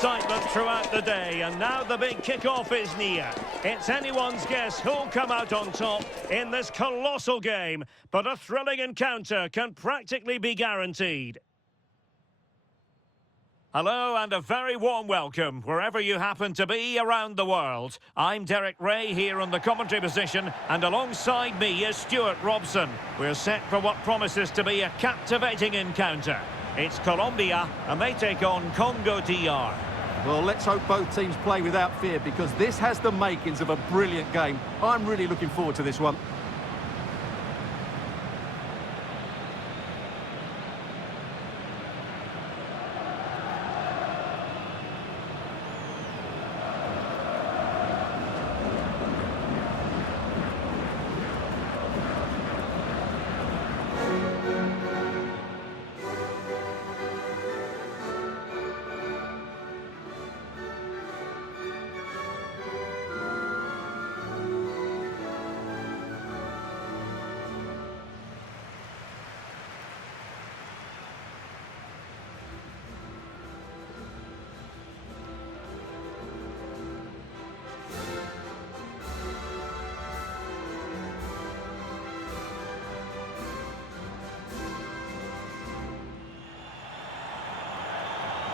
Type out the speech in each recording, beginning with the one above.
excitement throughout the day, and now the big kick-off is near. It's anyone's guess who'll come out on top in this colossal game, but a thrilling encounter can practically be guaranteed. Hello and a very warm welcome wherever you happen to be around the world. I'm Derek Ray here on the commentary position, and alongside me is Stuart Robson. We're set for what promises to be a captivating encounter. It's Colombia and they take on Congo DR. Well, let's hope both teams play without fear, because this has the makings of a brilliant game. I'm really looking forward to this one.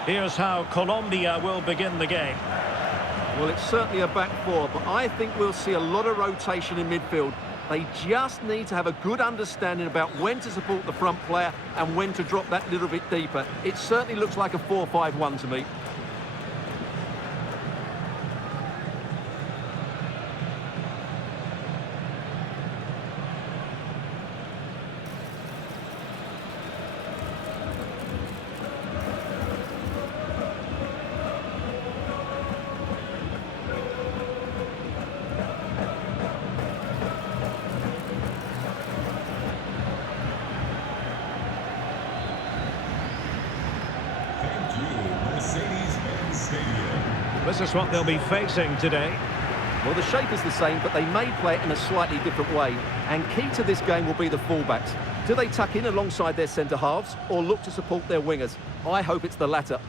Here's how Colombia will begin the game. Well, it's certainly a back four, but I think we'll see a lot of rotation in midfield. They just need to have a good understanding about when to support the front player and when to drop that little bit deeper. It certainly looks like a 4-5-1 to me. This is what they'll be facing today. Well, the shape is the same, but they may play it in a slightly different way. And key to this game will be the fullbacks. Do they tuck in alongside their centre-halves or look to support their wingers? I hope it's the latter.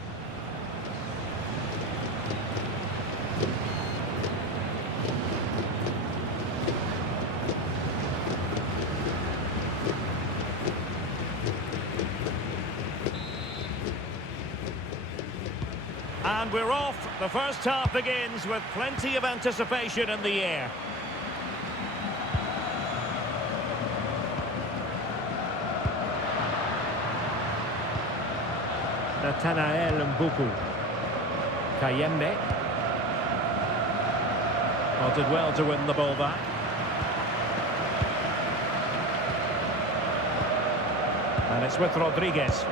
And we're off. The first half begins with plenty of anticipation in the air. Nathanael Mbuku. Kayembe. Well, did well to win the ball back. And it's with Rodriguez.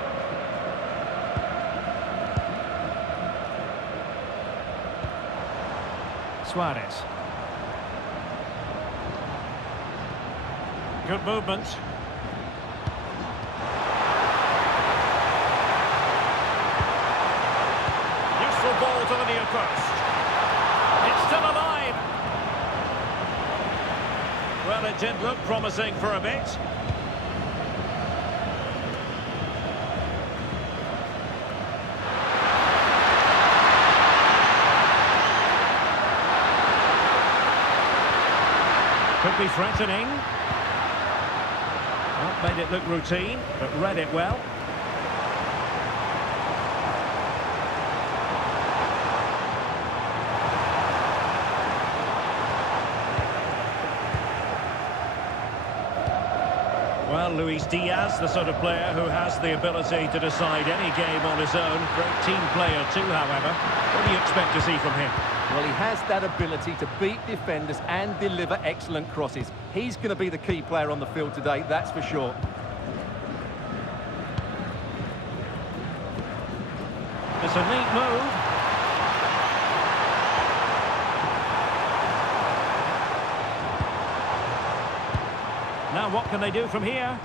Suarez. Good movement. Useful ball to the near post. It's still alive. Well, it did look promising for a bit. Could be threatening. Not made it look routine, but read it well. Well, Luis Diaz, the sort of player who has the ability to decide any game on his own. Great team player too, however. What do you expect to see from him? Well, he has that ability to beat defenders and deliver excellent crosses. He's going to be the key player on the field today, that's for sure. It's a neat move. Now what can they do from here?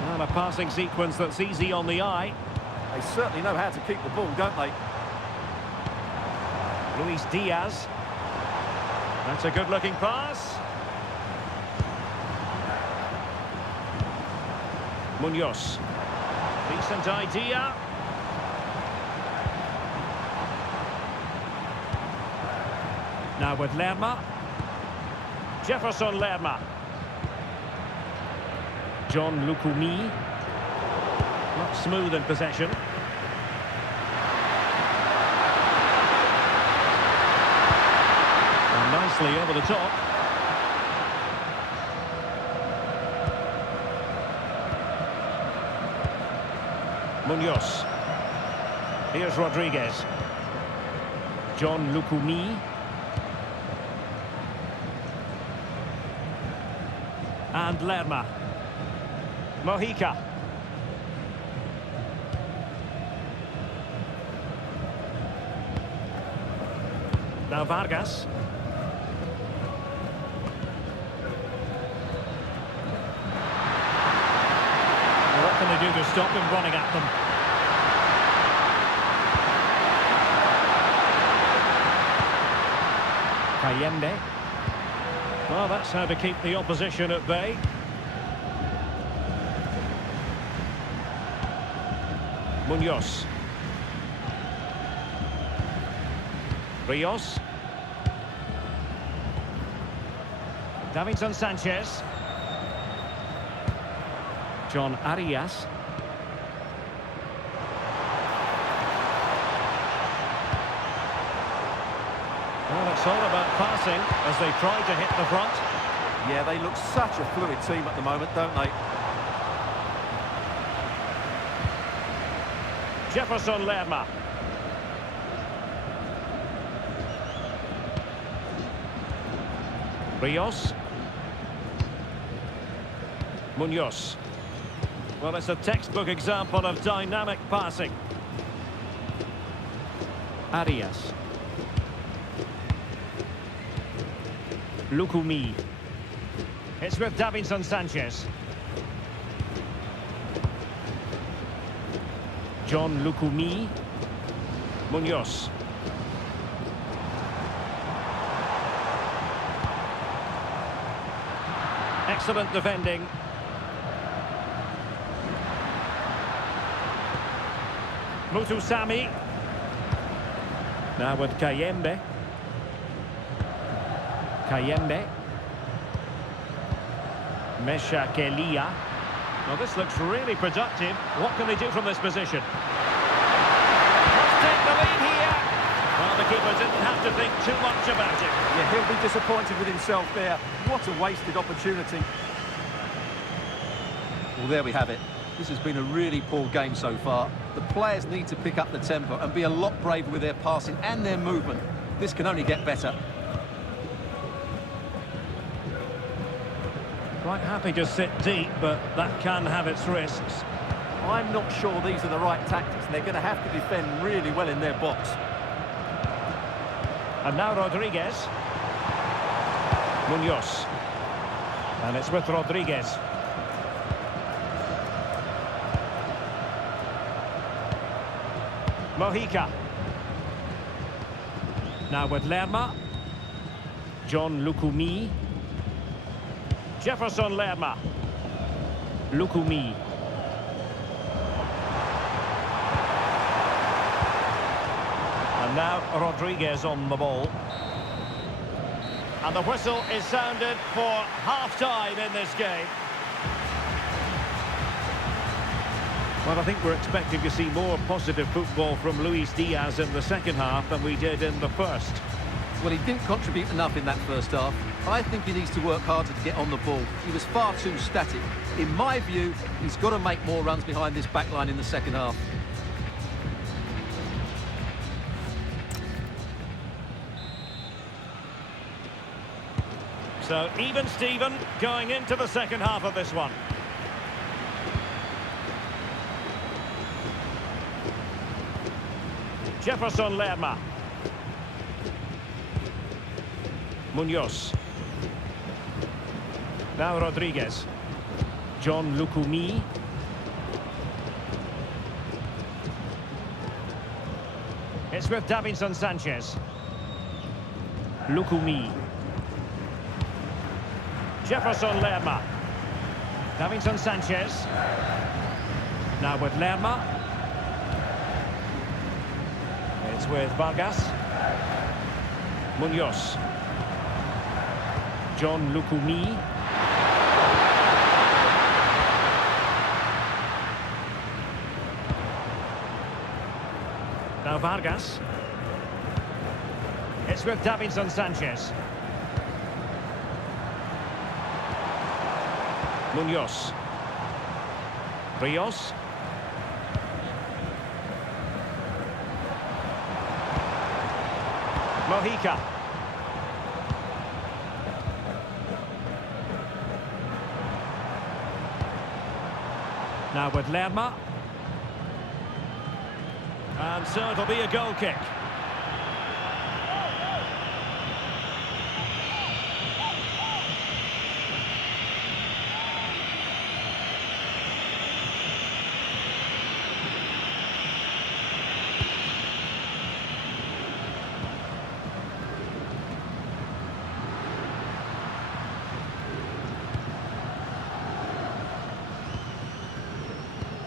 Well, a passing sequence that's easy on the eye. They certainly know how to keep the ball, don't they? Luis Diaz. That's a good-looking pass. Munoz. Decent idea. Now with Lerma. Jefferson Lerma. John Lukumi. Not smooth in possession. And nicely over the top. Munoz. Here's Rodriguez. John Lukumi. And Lerma. Mojica. Now Vargas. What can they do to stop him running at them? Kayembe. Well, that's how to keep the opposition at bay. Munoz. Rios. Davinson Sanchez. John Arias. Well, it's all about passing as they try to hit the front. Yeah, they look such a fluid team at the moment, don't they? Jefferson Lerma. Rios. Munoz. Well, it's a textbook example of dynamic passing. Arias. Lukumi. It's with Davinson Sanchez. John Lukumi. Munoz. Excellent defending. Mutusami. Now with Kayembe. Kayembe. Mesha Kelia. Well, this looks really productive. What can they do from this position? Let's take the lead here. Well, the keeper didn't have to think too much about it. Yeah, he'll be disappointed with himself there. What a wasted opportunity. Well, there we have it. This has been a really poor game so far. The players need to pick up the tempo and be a lot braver with their passing and their movement. This can only get better. Quite happy to sit deep, but that can have its risks. I'm not sure these are the right tactics, and they're going to have to defend really well in their box. And now Rodriguez. Munoz. And it's with Rodriguez. Mojica. Now with Lerma. John Lukumi. Jefferson Lerma. Lukumi. And now Rodriguez on the ball. And the whistle is sounded for half-time in this game. Well, I think we're expecting to see more positive football from Luis Diaz in the second half than we did in the first. Well, he didn't contribute enough in that first half. I think he needs to work harder to get on the ball. He was far too static. In my view, he's got to make more runs behind this back line in the second half. So, even Steven going into the second half of this one. Jefferson Lerma. Munoz. Now Rodriguez. John Lukumi. It's with Davinson Sanchez. Lukumi. Jefferson Lerma. Davinson Sanchez. Now with Lerma. It's with Vargas. Munoz. John Lukumi. Now Vargas. It's with Davinson Sanchez. Munoz. Rios. Mojica. Now with Lerma. And so it'll be a goal kick.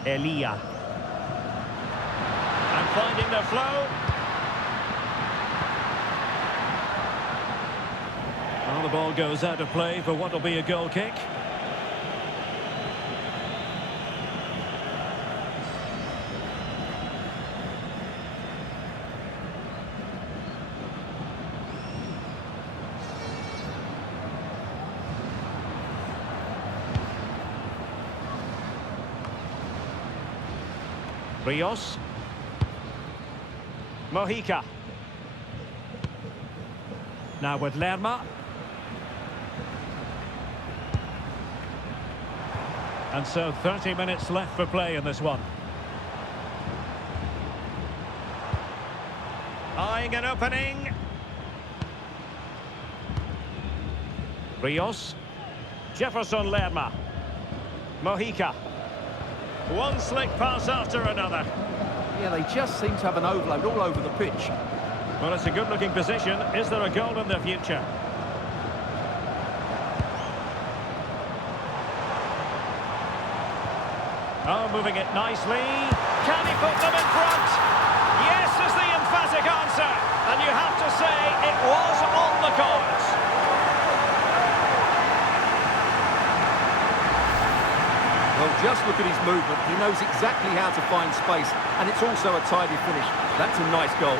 Elia. And finding the flow. Well, the ball goes out of play for what will be a goal kick. Rios. Mojica. Now with Lerma. And so 30 minutes left for play in this one. Eyeing an opening. Rios. Jefferson Lerma. Mojica. One slick pass after another. Yeah, they just seem to have an overload all over the pitch. Well, it's a good-looking position. Is there a goal in the future? Oh, moving it nicely. Can he put them in front? Yes is the emphatic answer. And you have to say it was on the cards. Well, just look at his movement. He knows exactly how to find space, and it's also a tidy finish. That's a nice goal.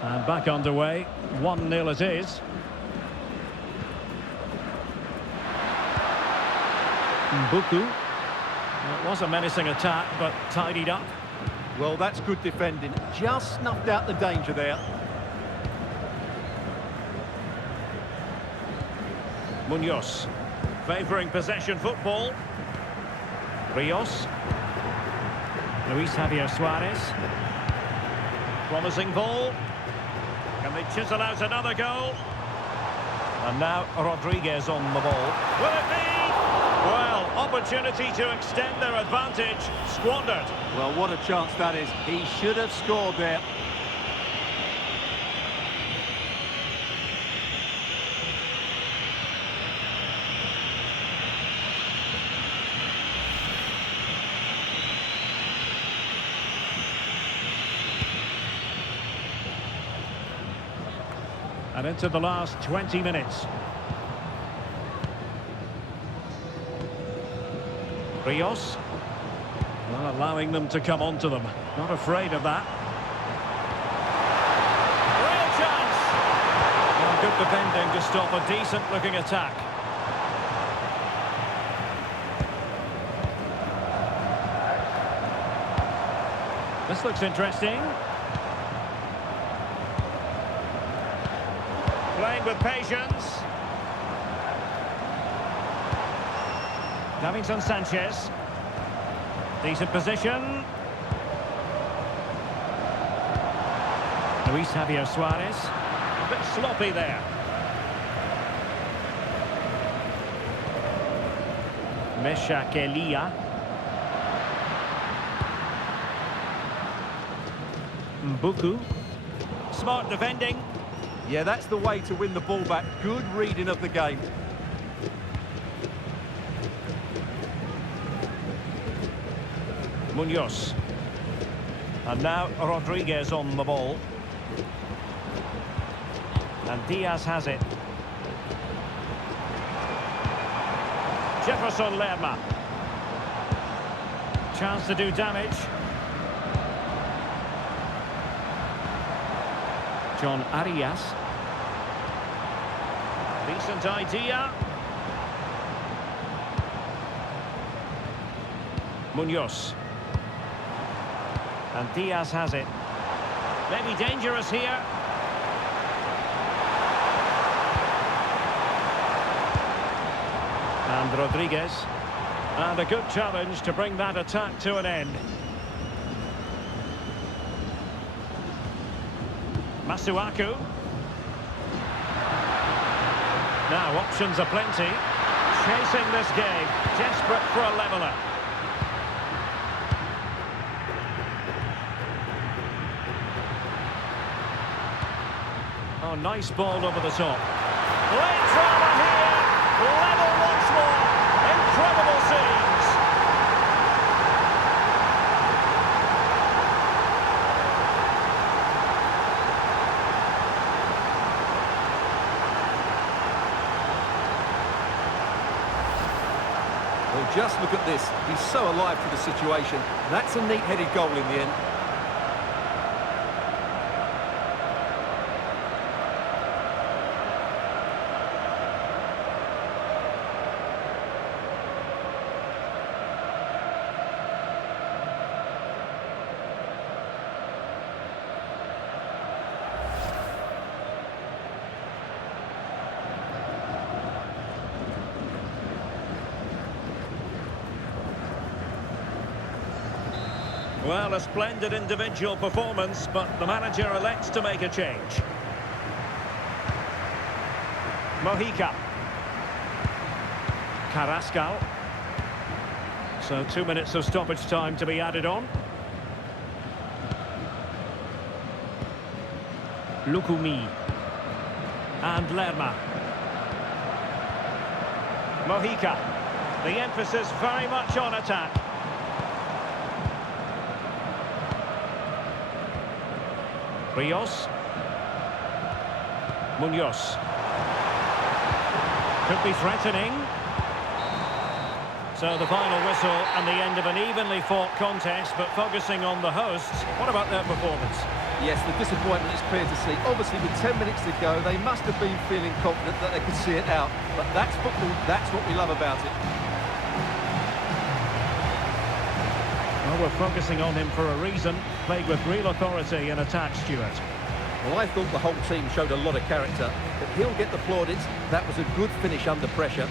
And back underway, 1-0 it is. Mbuku. Well, it was a menacing attack, but tidied up. Well, that's good defending. Just snuffed out the danger there. Munoz, favouring possession football. Rios. Luis Javier Suarez. Promising ball. Can they chisel out another goal? And now Rodriguez on the ball. Will it be? Well, opportunity to extend their advantage. Squandered. Well, what a chance that is. He should have scored there. And into the last 20 minutes. Rios. Well, allowing them to come onto them. Not afraid of that. Real chance! Well, good defending to stop a decent-looking attack. This looks interesting. Playing with patience. Davinson Sanchez. Decent position. Luis Javier Suarez. A bit sloppy there. Mesha Kelia. Mbuku. Smart defending. Yeah, that's the way to win the ball back. Good reading of the game. Munoz. And now Rodriguez on the ball. And Diaz has it. Jefferson Lerma. Chance to do damage. John Arias. Decent idea. Munoz. And Diaz has it. Maybe dangerous here. And Rodriguez. And a good challenge to bring that attack to an end. Masuaku. Now options aplenty. Chasing this game. Desperate for a leveller. Oh, nice ball over the top. Late drama here. Level once more. Incredible scenes. Well, just look at this. He's so alive to the situation. That's a neat-headed goal in the end. Well, a splendid individual performance, but the manager elects to make a change. Mojica. Carrascal. So 2 minutes of stoppage time to be added on. Lukumi. And Lerma. Mojica. The emphasis very much on attack. Rios. Munoz. Could be threatening. So the final whistle and the end of an evenly fought contest, but focusing on the hosts. What about their performance? Yes, the disappointment is clear to see. Obviously, with 10 minutes to go, they must have been feeling confident that they could see it out. But that's football. That's what we love about it. Well, we're focusing on him for a reason. Played with real authority in attack, Stuart. Well, I thought the whole team showed a lot of character, but he'll get the plaudits. That was a good finish under pressure.